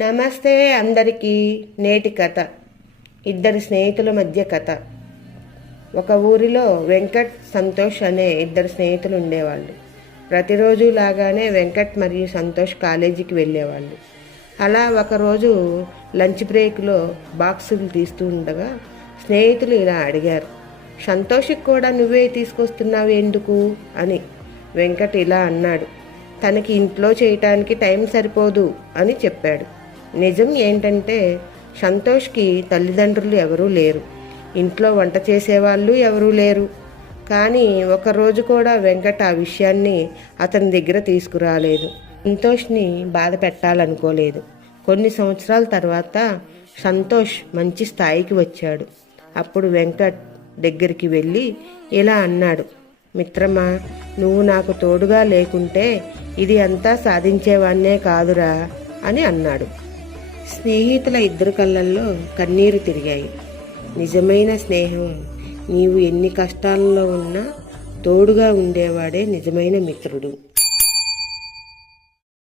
నమస్తే అందరికీ. నేటి కథ ఇద్దరు స్నేహితుల మధ్య కథ. ఒక ఊరిలో వెంకట్, సంతోష్ అనే ఇద్దరు స్నేహితులు ఉండేవాళ్ళు. ప్రతిరోజు లాగానే వెంకట్ మరియు సంతోష్ కాలేజీకి వెళ్ళేవాళ్ళు. అలా ఒకరోజు లంచ్ బ్రేక్లో బాక్సులు తీస్తూ ఉండగా స్నేహితులు ఇలా అడిగారు, సంతోష్కి కూడా నువ్వే తీసుకొస్తున్నావు ఎందుకు అని. వెంకట్ ఇలా అన్నాడు, తనకి ఇంట్లో చేయటానికి టైం సరిపోదు అని చెప్పాడు. నిజం ఏంటంటే సంతోష్కి తల్లిదండ్రులు ఎవరూ లేరు, ఇంట్లో వంట చేసేవాళ్ళు ఎవరూ లేరు. కానీ ఒకరోజు కూడా వెంకట్ ఆ విషయాన్ని అతని దగ్గర తీసుకురాలేదు. సంతోష్ని బాధ పెట్టాలనుకోలేదు. కొన్ని సంవత్సరాల తర్వాత సంతోష్ మంచి స్థాయికి వచ్చాడు. అప్పుడు వెంకట్ దగ్గరికి వెళ్ళి ఇలా అన్నాడు, మిత్రమా, నువ్వు నాకు తోడుగా లేకుంటే ఇది అంతా సాధించేవాన్నే కాదురా అని అన్నాడు. స్నేహితుల ఇద్దరు కళ్ళల్లో కన్నీరు తిరిగాయి. నిజమైన స్నేహం నీవు ఎన్ని కష్టాల్లో ఉన్నా తోడుగా ఉండేవాడే నిజమైన మిత్రుడు.